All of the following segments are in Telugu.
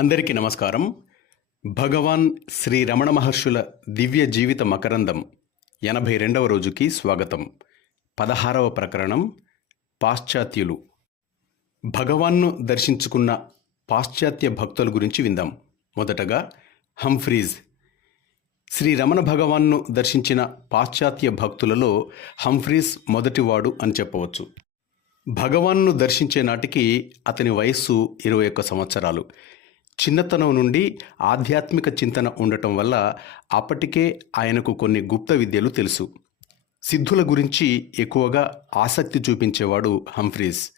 అందరికీ నమస్కారం. భగవాన్ శ్రీ రమణ మహర్షుల దివ్య జీవిత మకరందం ఎనభై రెండవ రోజుకి స్వాగతం. పదహారవ ప్రకరణం పాశ్చాత్యులు. భగవాన్ను దర్శించుకున్న పాశ్చాత్య భక్తుల గురించి విందాం. మొదటగా హంఫ్రీజ్ శ్రీ రమణ భగవాన్ను దర్శించిన పాశ్చాత్య భక్తులలో హంఫ్రీస్ మొదటివాడు అని చెప్పవచ్చు. భగవాన్ను దర్శించే నాటికి అతని వయస్సు ఇరవై ఒక్క సంవత్సరాలు. చిన్నతనం నుండి ఆధ్యాత్మిక చింతన ఉండటం వల్ల అప్పటికే ఆయనకు కొన్ని గుప్త విద్యలు తెలుసు. సిద్ధుల గురించి ఎక్కువగా ఆసక్తి చూపించేవాడు హంఫ్రీస్.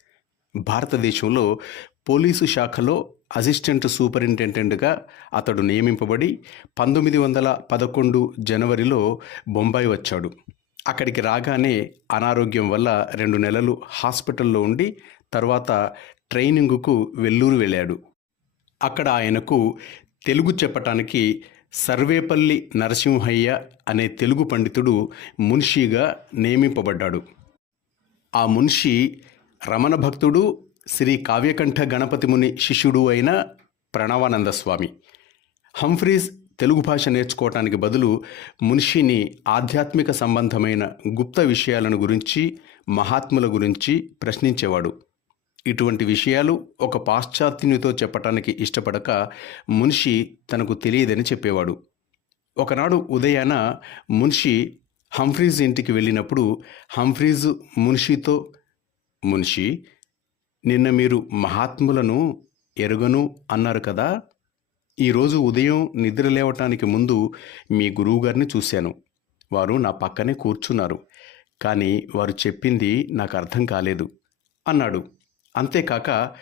భారతదేశంలో పోలీసు శాఖలో అసిస్టెంట్ సూపరింటెండెంట్గా అతడు నియమింపబడి పంతొమ్మిది వందల పదకొండు జనవరిలో బొంబాయి వచ్చాడు. అక్కడికి రాగానే అనారోగ్యం వల్ల రెండు నెలలు హాస్పిటల్లో ఉండి తర్వాత ట్రైనింగుకు వెల్లూరు వెళ్ళాడు. అక్కడ ఆయనకు తెలుగు చెప్పటానికి సర్వేపల్లి నరసింహయ్య అనే తెలుగు పండితుడు మున్షీగా నియమింపబడ్డాడు. ఆ మున్షి రమణ భక్తుడు శ్రీ కావ్యకంఠ గణపతి ముని శిష్యుడు అయిన ప్రణవానంద స్వామి. హంఫ్రీస్ తెలుగు భాష నేర్చుకోవటానికి బదులు మున్షిని ఆధ్యాత్మిక సంబంధమైన గుప్త విషయాలను గురించి మహాత్ముల గురించి ప్రశ్నించేవాడు. ఇటువంటి విషయాలు ఒక పాశ్చాత్యునితో చెప్పటానికి ఇష్టపడక మున్షి తనకు తెలియదని చెప్పేవాడు. ఒకనాడు ఉదయాన మున్షి హంఫ్రీజ్ ఇంటికి వెళ్ళినప్పుడు హంఫ్రీజ్ మున్షితో మున్షి నిన్న మీరు మహాత్ములను ఎరుగను అన్నారు కదా. ఈరోజు ఉదయం నిద్ర లేవటానికి ముందు మీ గురువుగారిని చూశాను. వారు నా పక్కనే కూర్చున్నారు. కానీ వారు చెప్పింది నాకు అర్థం కాలేదు అన్నాడు. అంతేకాక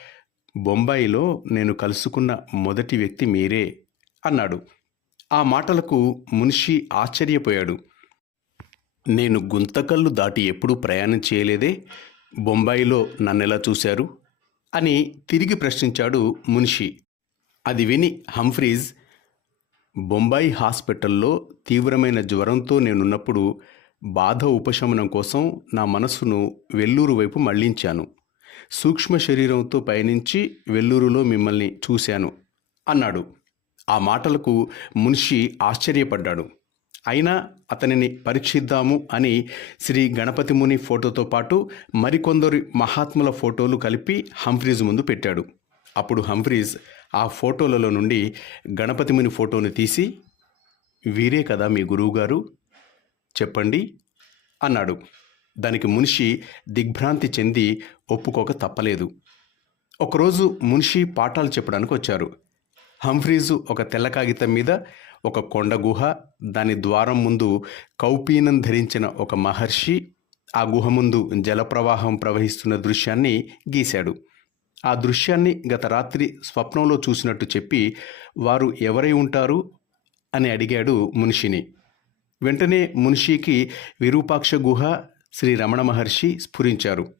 బొంబాయిలో నేను కలుసుకున్న మొదటి వ్యక్తి మీరే అన్నాడు. ఆ మాటలకు మున్షి ఆశ్చర్యపోయాడు. నేను గుంతకల్లు దాటి ఎప్పుడూ ప్రయాణం చేయలేదే బొంబాయిలో నన్నెలా చూశారు? అని తిరిగి ప్రశ్నించాడు మున్షి. అది విని హంఫ్రీజ్ బొంబాయి హాస్పిటల్లో తీవ్రమైన జ్వరంతో నేనున్నప్పుడు బాధ ఉపశమనం కోసం నా మనస్సును వెల్లూరు వైపు మళ్ళించాను. సూక్ష్మ శరీరంతో పయనించి వెల్లూరులో మిమ్మల్ని చూశాను అన్నాడు. ఆ మాటలకు మునిషి ఆశ్చర్యపడ్డాడు. అయినా అతనిని పరీక్షిద్దాము అని శ్రీ గణపతి ముని ఫోటోతో పాటు మరికొందరు మహాత్ముల ఫోటోలు కలిపి హంఫ్రీజ్ ముందు పెట్టాడు. అప్పుడు హంఫ్రీజ్ ఆ ఫోటోలలో నుండి గణపతి ముని ఫోటోను తీసి వీరే కదా మీ గురువుగారు? చెప్పండి అన్నాడు. దానికి మునిషి దిగ్భ్రాంతి చెంది ఒప్పుకోక తప్పలేదు. ఒకరోజు మునిషి పాఠాలు చెప్పడానికి వచ్చారు. హంఫ్రీజు ఒక తెల్ల కాగితం మీద ఒక కొండ గుహ దాని ద్వారం ముందు కౌపీనం ధరించిన ఒక మహర్షి ఆ గుహ ముందు జలప్రవాహం ప్రవహిస్తున్న దృశ్యాన్ని గీశాడు. ఆ దృశ్యాన్ని గత రాత్రి స్వప్నంలో చూసినట్టు చెప్పి వారు ఎవరై ఉంటారు? అని అడిగాడు మునిషిని. వెంటనే మునిషికి విరూపాక్ష గుహ శ్రీ రమణ మహర్షి స్ఫురించారు.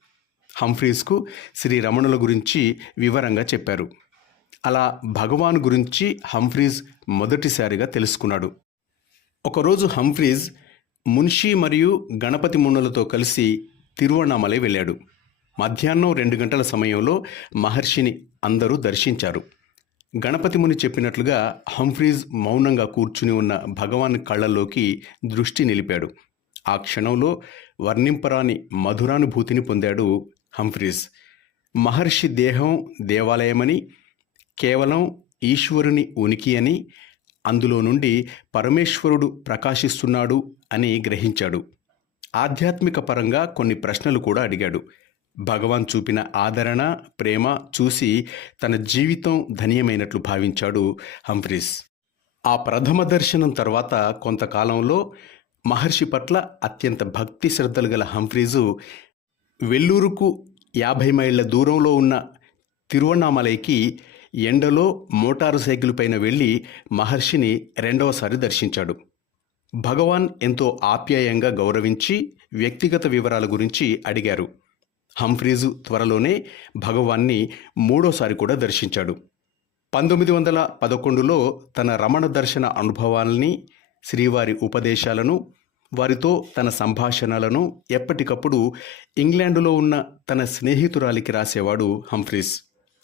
హంఫ్రీస్కు శ్రీ రమణుల గురించి వివరంగా చెప్పారు. అలా భగవాన్ గురించి హంఫ్రీజ్ మొదటిసారిగా తెలుసుకున్నాడు. ఒకరోజు హంఫ్రీజ్ మున్షి మరియు గణపతి మున్నులతో కలిసి తిరువణామలై వెళ్ళాడు. మధ్యాహ్నం రెండు గంటల సమయంలో మహర్షిని అందరూ దర్శించారు. గణపతి ముని చెప్పినట్లుగా హంఫ్రీజ్ మౌనంగా కూర్చుని ఉన్న భగవాన్ కళ్ళల్లోకి దృష్టి నిలిపాడు. ఆ క్షణంలో వర్ణింపరాని మధురానుభూతిని పొందాడు హంఫ్రీజ్ మహర్షి దేహం దేవాలయమని కేవలం ఈశ్వరుని ఉనికి అని అందులో నుండి పరమేశ్వరుడు ప్రకాశిస్తున్నాడు అని గ్రహించాడు. ఆధ్యాత్మిక పరంగా కొన్ని ప్రశ్నలు కూడా అడిగాడు. భగవాన్ చూపిన ఆదరణ ప్రేమ చూసి తన జీవితం ధన్యమైనట్లు భావించాడు హంఫ్రీస్. ఆ ప్రథమ దర్శనం తర్వాత కొంతకాలంలో మహర్షి పట్ల అత్యంత భక్తి శ్రద్ధలు గల హంఫ్రీజు వెల్లూరుకు యాభై మైళ్ళ దూరంలో ఉన్న తిరువణామలైకి ఎండలో మోటారు సైకిల్ పైన వెళ్ళి మహర్షిని రెండవసారి దర్శించాడు. భగవాన్ ఎంతో ఆప్యాయంగా గౌరవించి వ్యక్తిగత వివరాల గురించి అడిగారు. హంఫ్రీజు త్వరలోనే భగవాన్ని మూడోసారి కూడా దర్శించాడు. పంతొమ్మిది వందల పదకొండులో తన రమణ దర్శన అనుభవాల్ని శ్రీవారి ఉపదేశాలను వారితో తన సంభాషణలను ఎప్పటికప్పుడు ఇంగ్లాండులో ఉన్న తన స్నేహితురాలికి రాసేవాడు హంఫ్రీస్.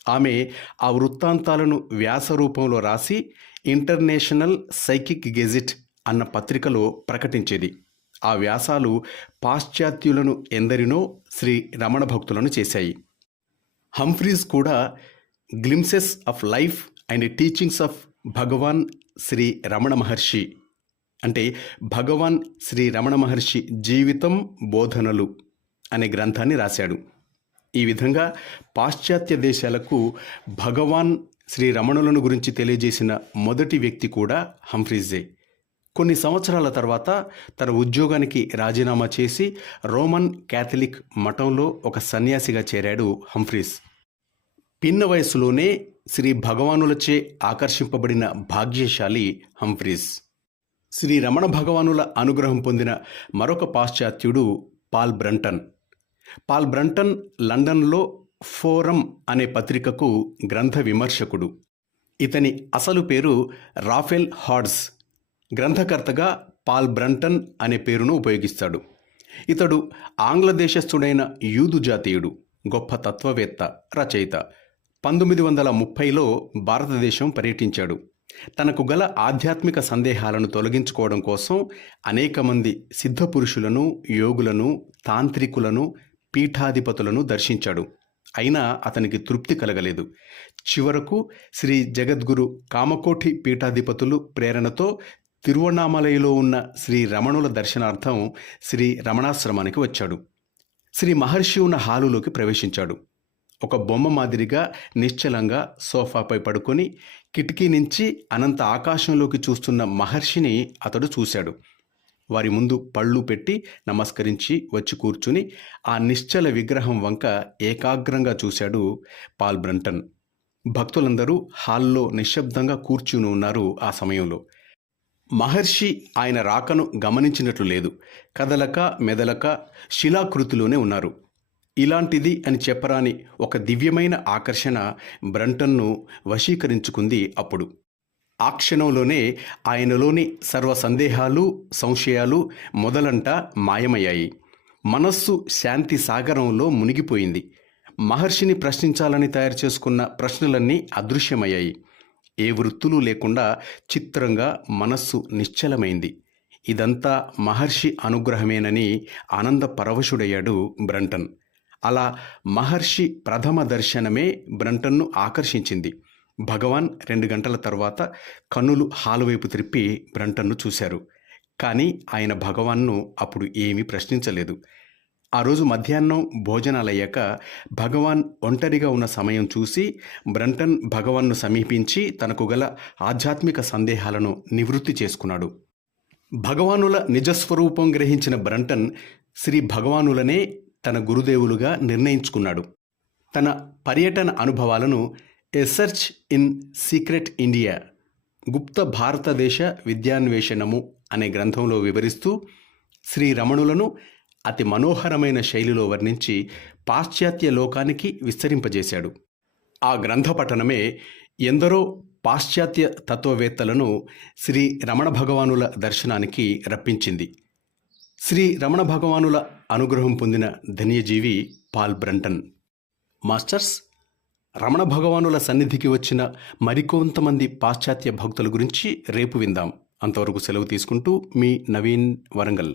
ఆమె ఆ వృత్తాంతాలను వ్యాస రూపంలో రాసి ఇంటర్నేషనల్ సైకిక్ గెజిట్ అన్న పత్రికలో ప్రకటించేది. ఆ వ్యాసాలు పాశ్చాత్యులను ఎందరినో శ్రీ రమణ భక్తులను చేశాయి. హంఫ్రీస్ కూడా glimpses of life and teachings of Bhagavan Sri Ramana Maharshi అంటే భగవాన్ శ్రీ రమణ మహర్షి జీవితం బోధనలు అనే గ్రంథాన్ని రాశాడు. ఈ విధంగా పాశ్చాత్య దేశాలకు భగవాన్ శ్రీ రమణులను గురించి తెలియజేసిన మొదటి వ్యక్తి కూడా హంఫ్రీజే. కొన్ని సంవత్సరాల తర్వాత తన ఉద్యోగానికి రాజీనామా చేసి రోమన్ క్యాథలిక్ మఠంలో ఒక సన్యాసిగా చేరాడు హంఫ్రీస్ పిన్న వయసులోనే శ్రీ భగవానులచే ఆకర్షింపబడిన భాగ్యశాలి హంఫ్రీస్ శ్రీ రమణ భగవానుల అనుగ్రహం పొందిన మరొక పాశ్చాత్యుడు పాల్ బ్రంటన్. పాల్ బ్రంటన్ లండన్లో ఫోరం అనే పత్రికకు గ్రంథ విమర్శకుడు. ఇతని అసలు పేరు రాఫెల్ హార్డ్స్. గ్రంథకర్తగా పాల్ బ్రంటన్ అనే పేరును ఉపయోగిస్తాడు. ఇతడు ఆంగ్ల దేశస్థుడైన యూదు జాతీయుడు గొప్ప తత్వవేత్త రచయిత. పంతొమ్మిది వందల ముప్పైలో భారతదేశం పర్యటించాడు. తనకు గల ఆధ్యాత్మిక సందేహాలను తొలగించుకోవడం కోసం అనేక మంది సిద్ధపురుషులను యోగులను తాంత్రికులను పీఠాధిపతులను దర్శించాడు. అయినా అతనికి తృప్తి కలగలేదు. చివరకు శ్రీ జగద్గురు కామకోటి పీఠాధిపతులు ప్రేరణతో తిరువణామలయలో ఉన్న శ్రీ రమణుల దర్శనార్థం శ్రీ రమణాశ్రమానికి వచ్చాడు. శ్రీ మహర్షి ఉన్న హాలులోకి ప్రవేశించాడు. ఒక బొమ్మ మాదిరిగా నిశ్చలంగా సోఫాపై పడుకొని కిటికీ నుంచి అనంత ఆకాశంలోకి చూస్తున్న మహర్షిని అతడు చూశాడు. వారి ముందు పళ్ళు పెట్టి నమస్కరించి వచ్చి కూర్చుని ఆ నిశ్చల విగ్రహం వంక ఏకాగ్రంగా చూశాడు పాల్ బ్రంటన్. భక్తులందరూ హాల్లో నిశ్శబ్దంగా కూర్చుని ఉన్నారు ఆ సమయంలో. మహర్షి ఆయన రాకను గమనించినట్లు లేదు. కదలక మెదలక శిలాకృతిలోనే ఉన్నారు. ఇలాంటిది అని చెప్పరాని ఒక దివ్యమైన ఆకర్షణ బ్రంటన్ను వశీకరించుకుంది అప్పుడు. ఆ క్షణంలోనే ఆయనలోని సర్వ సందేహాలు సంశయాలు మొదలంట మాయమయ్యాయి. మనస్సు శాంతి సాగరంలో మునిగిపోయింది. మహర్షిని ప్రశ్నించాలని తయారు చేసుకున్న ప్రశ్నలన్నీ అదృశ్యమయ్యాయి. ఏ వృత్తులు లేకుండా చిత్రంగా మనస్సు నిశ్చలమైంది. ఇదంతా మహర్షి అనుగ్రహమేనని ఆనంద పరవశుడయ్యాడు బ్రంటన్. అలా మహర్షి ప్రథమ దర్శనమే బ్రంటన్ను ఆకర్షించింది. భగవాన్ రెండు గంటల తర్వాత కన్నులు హాలు వైపు త్రిప్పి బ్రంటన్ను చూశారు. కానీ ఆయన భగవాన్ను అప్పుడు ఏమీ ప్రశ్నించలేదు. ఆ రోజు మధ్యాహ్నం భోజనాలయ్యాక భగవాన్ ఒంటరిగా ఉన్న సమయం చూసి బ్రంటన్ భగవాన్ను సమీపించి తనకు గల ఆధ్యాత్మిక సందేహాలను నివృత్తి చేసుకున్నాడు. భగవానుల నిజస్వరూపం గ్రహించిన బ్రంటన్ శ్రీ భగవానులనే తన గురుదేవులుగా నిర్ణయించుకున్నాడు. తన పర్యటన అనుభవాలను a search in secret India గుప్త భారతదేశ విద్యాన్వేషణము అనే గ్రంథంలో వివరిస్తూ శ్రీ రమణులను అతి మనోహరమైన శైలిలో వర్ణించి పాశ్చాత్య లోకానికి విస్తరింపజేశాడు. ఆ గ్రంథ పఠనమే ఎందరో పాశ్చాత్య తత్వవేత్తలను శ్రీ రమణ భగవానుల దర్శనానికి రప్పించింది. శ్రీ రమణ భగవానుల అనుగ్రహం పొందిన ధన్యజీవి పాల్ బ్రంటన్. మాస్టర్స్ రమణ భగవానుల సన్నిధికి వచ్చిన మరికొంతమంది పాశ్చాత్య భక్తుల గురించి రేపు విందాం. అంతవరకు సెలవు తీసుకుంటూ మీ నవీన్ వరంగల్.